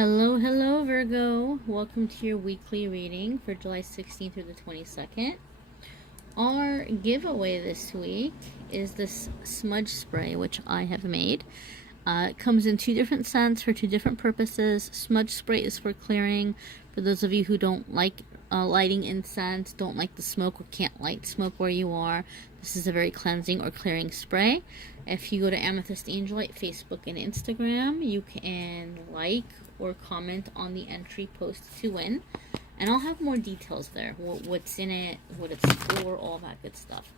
Hello, hello, Virgo. Welcome to your weekly reading for July 16th through the 22nd. Our giveaway this week is this smudge spray, which I have made. It comes in two different scents for two different purposes. Smudge spray is for clearing. For those of you who don't like lighting incense, don't like the smoke, or can't light smoke where you are, this is a very cleansing or clearing spray. If you go to AmethystAngelLight Facebook and Instagram, you can like or comment on the entry post to win. And I'll have more details there, what's in it, what it's for, all that good stuff.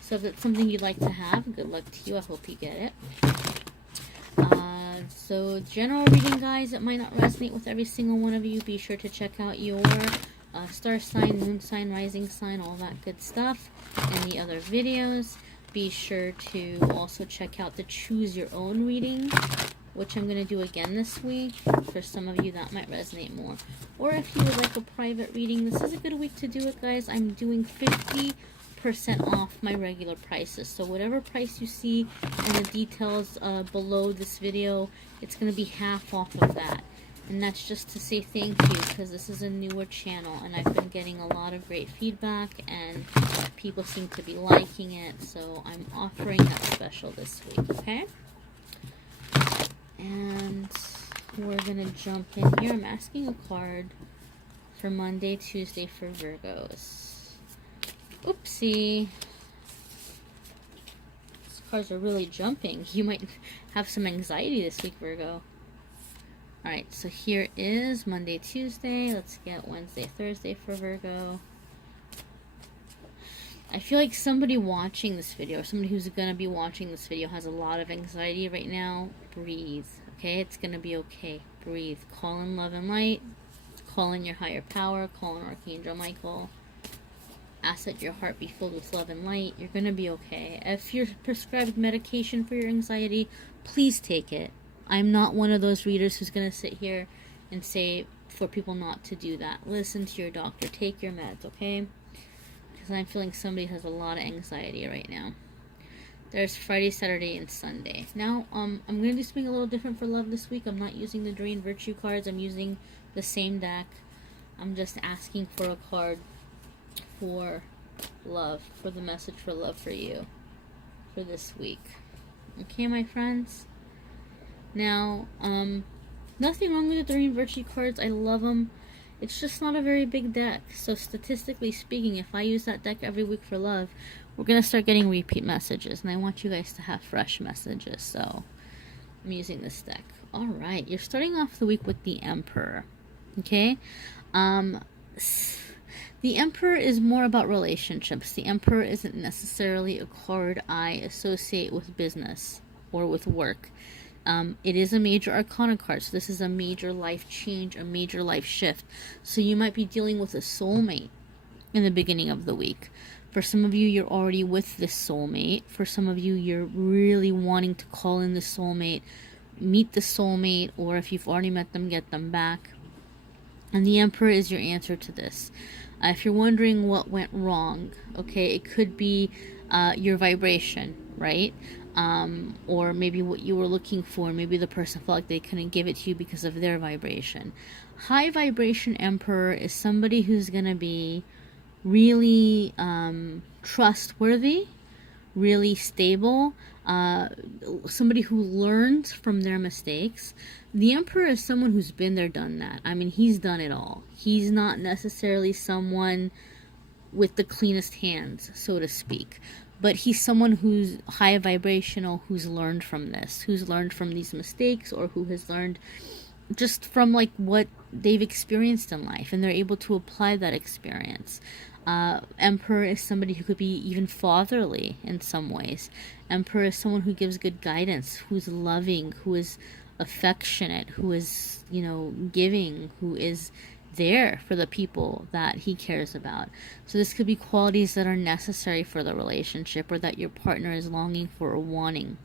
So if it's something you'd like to have, good luck to you. I hope you get it. So general reading, guys, it might not resonate with every single one of you. Be sure to check out your star sign, moon sign, rising sign, all that good stuff in the other videos. Be sure to also check out the choose your own reading, which I'm going to do again this week. For some of you, that might resonate more. Or if you would like a private reading, this is a good week to do it, guys. I'm doing 50% off my regular prices. So whatever price you see in the details below this video, it's going to be half off of that. And that's just to say thank you, because this is a newer channel and I've been getting a lot of great feedback and people seem to be liking it. So I'm offering that special this week, okay? And we're going to jump in here. I'm asking a card for Monday, Tuesday for Virgos. Oopsie. These cards are really jumping. You might have some anxiety this week, Virgo. Alright, so here is Monday, Tuesday. Let's get Wednesday, Thursday for Virgo. I feel like somebody watching this video, or somebody who's going to be watching this video, has a lot of anxiety right now. Breathe, okay? It's going to be okay. Breathe. Call in love and light. Call in your higher power. Call in Archangel Michael. Ask that your heart be filled with love and light. You're going to be okay. If you're prescribed medication for your anxiety, please take it. I'm not one of those readers who's going to sit here and say for people not to do that. Listen to your doctor. Take your meds, okay? Because I'm feeling somebody has a lot of anxiety right now. There's Friday, Saturday, and Sunday. Now, I'm going to do something a little different for love this week. I'm not using the Dream Virtue cards. I'm using the same deck. I'm just asking for a card for love, for the message for love for you for this week. Okay, my friends? Now, nothing wrong with the Dream Virtue cards. I love them. It's just not a very big deck. So statistically speaking, if I use that deck every week for love, we're going to start getting repeat messages. And I want you guys to have fresh messages. So I'm using this deck. Alright, you're starting off the week with the Emperor. Okay? The Emperor is more about relationships. The Emperor isn't necessarily a card I associate with business or with work. It is a major arcana card, so this is a major life change, a major life shift. So you might be dealing with a soulmate in the beginning of the week. For some of you, you're already with this soulmate. For some of you, you're really wanting to call in the soulmate, meet the soulmate, or if you've already met them, get them back. And the Emperor is your answer to this. If you're wondering what went wrong, okay, it could be your vibration, right? Or maybe what you were looking for. Maybe the person felt like they couldn't give it to you because of their vibration. High vibration Emperor is somebody who's going to be really trustworthy, really stable, somebody who learns from their mistakes. The Emperor is someone who's been there, done that. I mean, he's done it all. He's not necessarily someone with the cleanest hands, so to speak. But he's someone who's high vibrational, who's learned from this, who's learned from these mistakes, or who has learned just from like what they've experienced in life, and they're able to apply that experience. Emperor is somebody who could be even fatherly in some ways. Emperor is someone who gives good guidance, who's loving, who is affectionate, who is, you know, giving, who is there for the people that he cares about. So this could be qualities that are necessary for the relationship, or that your partner is longing for or wanting.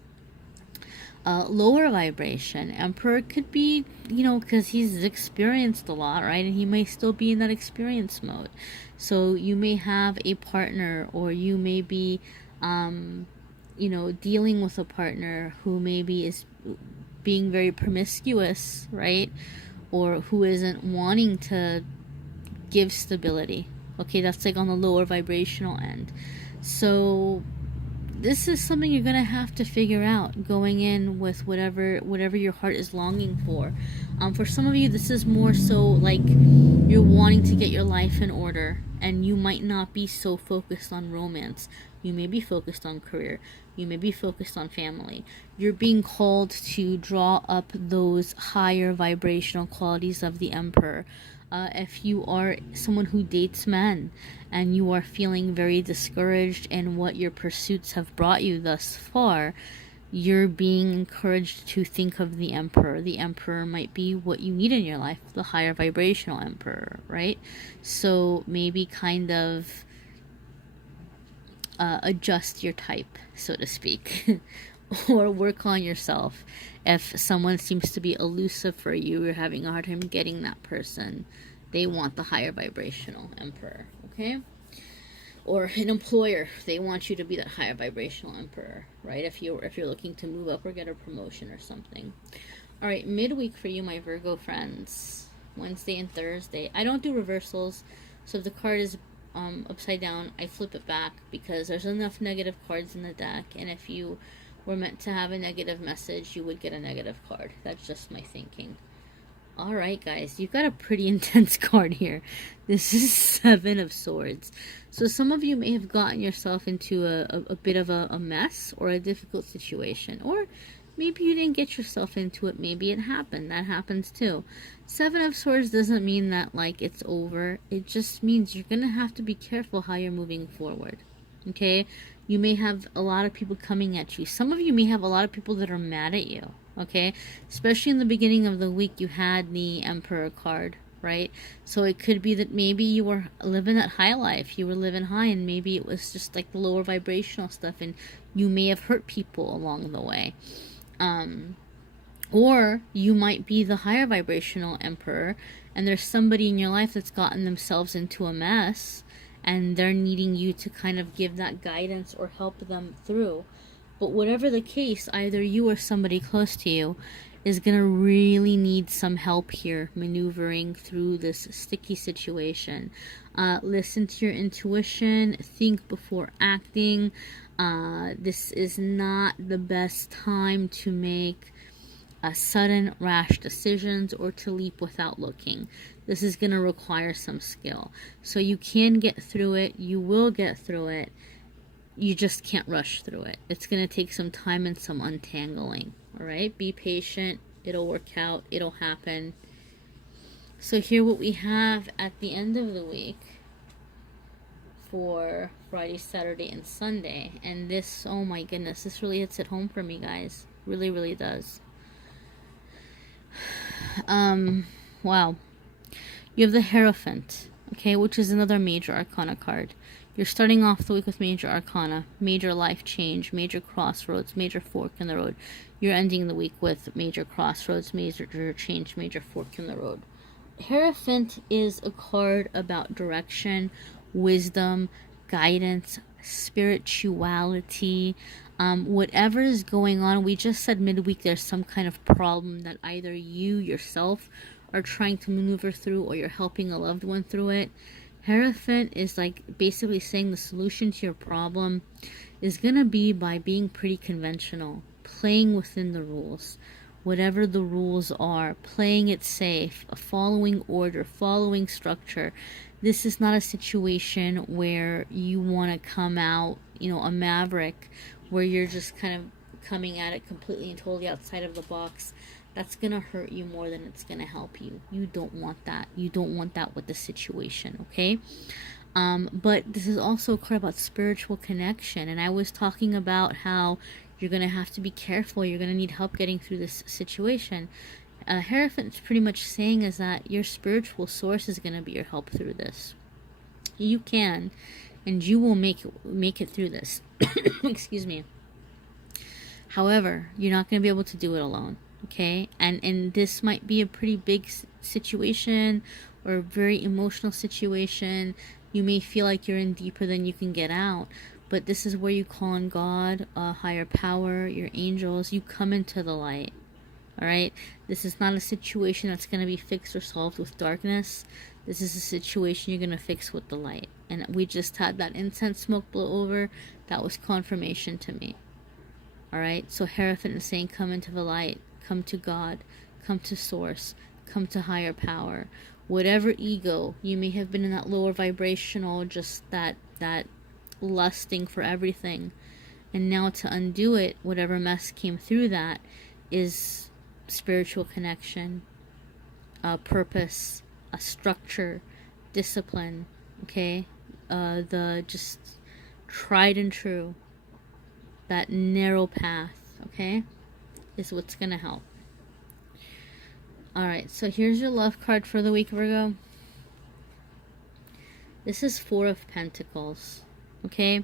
Lower vibration Emperor could be, you know, because he's experienced a lot, right? And he may still be in that experience mode. So you may have a partner, or you may be you know, dealing with a partner who maybe is being very promiscuous, right? or who isn't wanting to give stability. Okay, that's like on the lower vibrational end. So this is something you're gonna have to figure out going in with whatever your heart is longing for. For some of you, this is more so like you're wanting to get your life in order, and you might not be so focused on romance. You may be focused on career. You may be focused on family. You're being called to draw up those higher vibrational qualities of the Emperor. If you are someone who dates men and you are feeling very discouraged in what your pursuits have brought you thus far, you're being encouraged to think of the Emperor. The Emperor might be what you need in your life, the higher vibrational Emperor, right? So maybe kind of adjust your type, so to speak, or work on yourself. If someone seems to be elusive for you, you're having a hard time getting that person, they want the higher vibrational Emperor, okay? Or an employer, they want you to be that higher vibrational Emperor, right? If you're looking to move up or get a promotion or something. All right, midweek for you, my Virgo friends. Wednesday and Thursday. I don't do reversals, so if the card is upside down, I flip it back because there's enough negative cards in the deck, and if you were meant to have a negative message, you would get a negative card. That's just my thinking. Alright guys, you've got a pretty intense card here. This is Seven of Swords. So some of you may have gotten yourself into a bit of a mess or a difficult situation. Or maybe you didn't get yourself into it. Maybe it happened. That happens too. Seven of Swords doesn't mean that like it's over. It just means you're going to have to be careful how you're moving forward. Okay? You may have a lot of people coming at you. Some of you may have a lot of people that are mad at you. Okay, especially in the beginning of the week, you had the Emperor card, right? So it could be that maybe you were living that high life, you were living high, and maybe it was just like the lower vibrational stuff, and you may have hurt people along the way. Or you might be the higher vibrational Emperor, and there's somebody in your life that's gotten themselves into a mess, and they're needing you to kind of give that guidance or help them through. But whatever the case, either you or somebody close to you is going to really need some help here maneuvering through this sticky situation. Listen to your intuition. Think before acting. This is not the best time to make sudden rash decisions or to leap without looking. This is going to require some skill. So you can get through it. You will get through it. You just can't rush through it. It's going to take some time and some untangling. All right? Be patient. It'll work out. It'll happen. So here what we have at the end of the week for Friday, Saturday, and Sunday. And this, oh my goodness, this really hits it home for me, guys. Really, really does. Wow. You have the Hierophant, okay, which is another major arcana card. You're starting off the week with major arcana, major life change, major crossroads, major fork in the road. You're ending the week with major crossroads, major change, major fork in the road. Hierophant is a card about direction, wisdom, guidance, spirituality, whatever is going on. We just said midweek there's some kind of problem that either you yourself are trying to maneuver through or you're helping a loved one through it. Hierophant is like basically saying the solution to your problem is going to be by being pretty conventional, playing within the rules, whatever the rules are, playing it safe, following order, following structure. This is not a situation where you want to come out, a maverick, where you're just kind of coming at it completely and totally outside of the box. That's going to hurt you more than it's going to help you. You don't want that. You don't want that with the situation, okay? But this is also a card about spiritual connection. And I was talking about how you're going to have to be careful. You're going to need help getting through this situation. Hierophant's pretty much saying is that your spiritual source is going to be your help through this. You can, and you will make it through this. Excuse me. However, you're not going to be able to do it alone. Okay, and this might be a pretty big situation or a very emotional situation. You may feel like you're in deeper than you can get out, but this is where you call on God, higher power, your angels. You come into the light. All right, this is not a situation that's going to be fixed or solved with darkness. This is a situation you're going to fix with the light. And we just had that incense smoke blow over. That was confirmation to me. All right, so Hierophant is saying, come into the light, come to God, come to source, come to higher power. Whatever ego, you may have been in that lower vibrational, just that lusting for everything. And now to undo it, whatever mess came through that is spiritual connection, purpose, a structure, discipline, okay? The just tried and true, that narrow path, okay, is what's going to help. Alright, so here's your love card for the week, Virgo. This is Four of Pentacles, okay?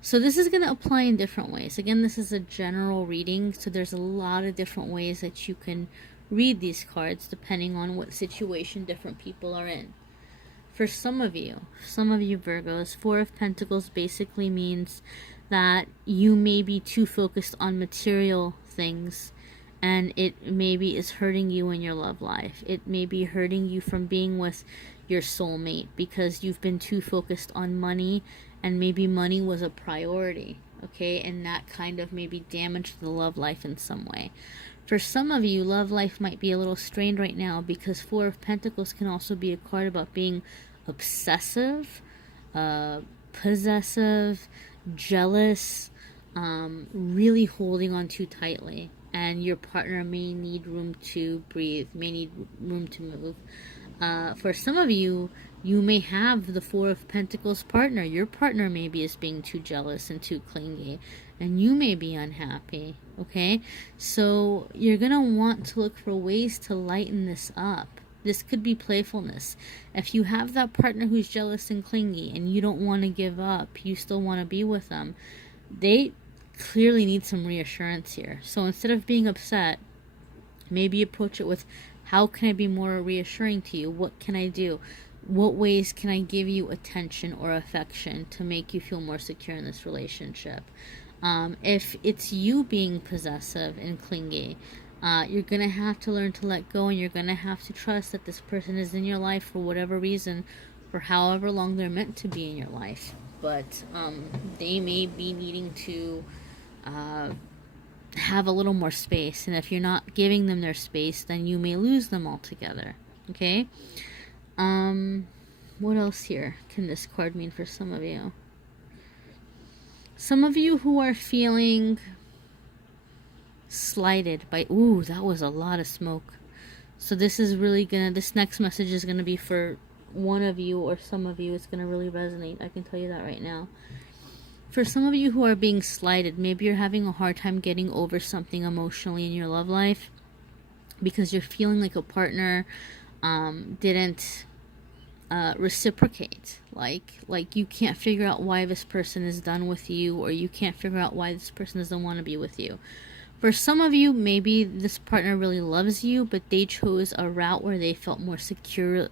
So this is going to apply in different ways. Again, this is a general reading, so there's a lot of different ways that you can read these cards depending on what situation different people are in. For some of you Virgos, Four of Pentacles basically means that you may be too focused on material things, and it maybe is hurting you in your love life. It may be hurting you from being with your soulmate because you've been too focused on money, and maybe money was a priority, okay? And that kind of maybe damaged the love life in some way. For some of you, love life might be a little strained right now because Four of Pentacles can also be a card about being obsessive, possessive, jealous, really holding on too tightly. And your partner may need room to breathe, may need room to move. For some of you, you may have the Four of Pentacles partner. Your partner maybe is being too jealous and too clingy, and you may be unhappy, okay? So you're going to want to look for ways to lighten this up. This could be playfulness. If you have that partner who's jealous and clingy and you don't want to give up, you still want to be with them, they clearly need some reassurance here. So instead of being upset, maybe approach it with, how can I be more reassuring to you? What can I do? What ways can I give you attention or affection to make you feel more secure in this relationship? If it's you being possessive and clingy, you're going to have to learn to let go, and you're going to have to trust that this person is in your life for whatever reason, for however long they're meant to be in your life. But they may be needing to have a little more space, and if you're not giving them their space, then you may lose them altogether, okay? What else here can this card mean for some of you? Some of you who are feeling slighted by, ooh, that was a lot of smoke. So this is really this next message is gonna be for one of you or some of you. It's gonna really resonate, I can tell you that right now. For some of you who are being slighted, maybe you're having a hard time getting over something emotionally in your love life because you're feeling like a partner didn't reciprocate. Like you can't figure out why this person is done with you, or you can't figure out why this person doesn't want to be with you. For some of you, maybe this partner really loves you, but they chose a route where they felt more secure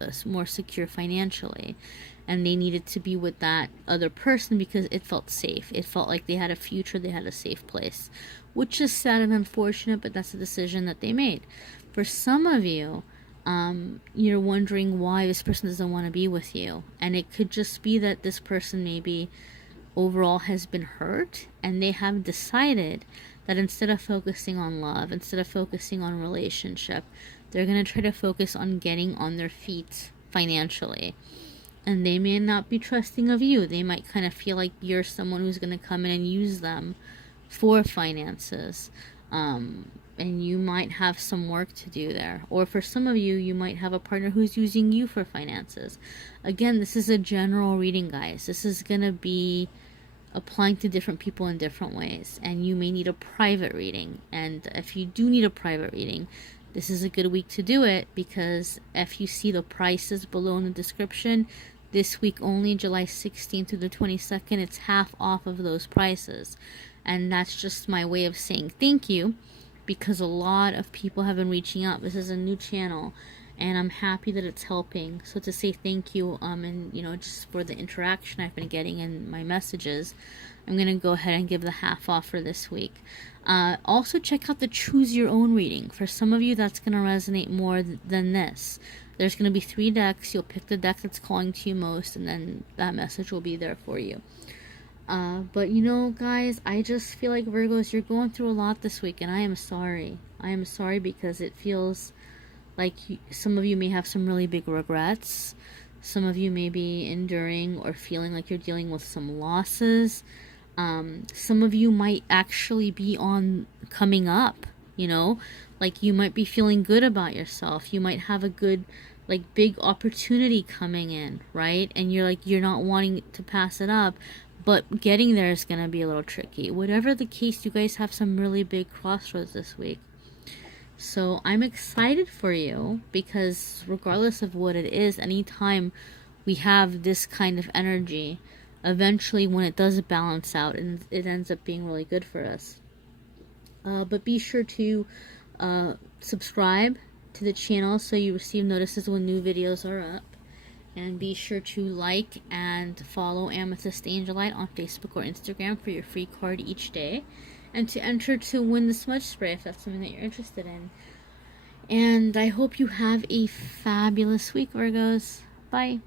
financially, and they needed to be with that other person because it felt safe. It felt like they had a future, they had a safe place, which is sad and unfortunate, but that's a decision that they made. For some of you, you're wondering why this person doesn't want to be with you, and it could just be that this person maybe overall has been hurt, and they have decided that instead of focusing on love, instead of focusing on relationship, they're going to try to focus on getting on their feet financially. And they may not be trusting of you. They might kind of feel like you're someone who's going to come in and use them for finances. And you might have some work to do there. Or for some of you, you might have a partner who's using you for finances. Again, this is a general reading, guys. This is going to be applying to different people in different ways, and you may need a private reading. And if you do need a private reading, this is a good week to do it, because if you see the prices below in the description, this week only, July 16th through the 22nd, it's half off of those prices. And that's just my way of saying thank you, because a lot of people have been reaching out. This is a new channel, and I'm happy that it's helping. So to say thank you, and just for the interaction I've been getting in my messages, I'm gonna go ahead and give the half off for this week. Also, check out the Choose Your Own reading. For some of you, that's going to resonate more than this. There's going to be 3 decks. You'll pick the deck that's calling to you most, and then that message will be there for you. But you know, guys, I just feel like Virgos, you're going through a lot this week, and I am sorry. I am sorry because it feels like some of you may have some really big regrets. Some of you may be enduring or feeling like you're dealing with some losses. Some of you might actually be on coming up, you know, like you might be feeling good about yourself. You might have a good, like, big opportunity coming in, right? And you're not wanting to pass it up, but getting there is going to be a little tricky. Whatever the case, you guys have some really big crossroads this week. So I'm excited for you, because regardless of what it is, anytime we have this kind of energy, eventually when it does balance out, and it ends up being really good for us. But be sure to subscribe to the channel so you receive notices when new videos are up. And be sure to like and follow AmethystAngelLight on Facebook or Instagram for your free card each day. And to enter to win the smudge spray if that's something that you're interested in. And I hope you have a fabulous week, Virgos. Bye.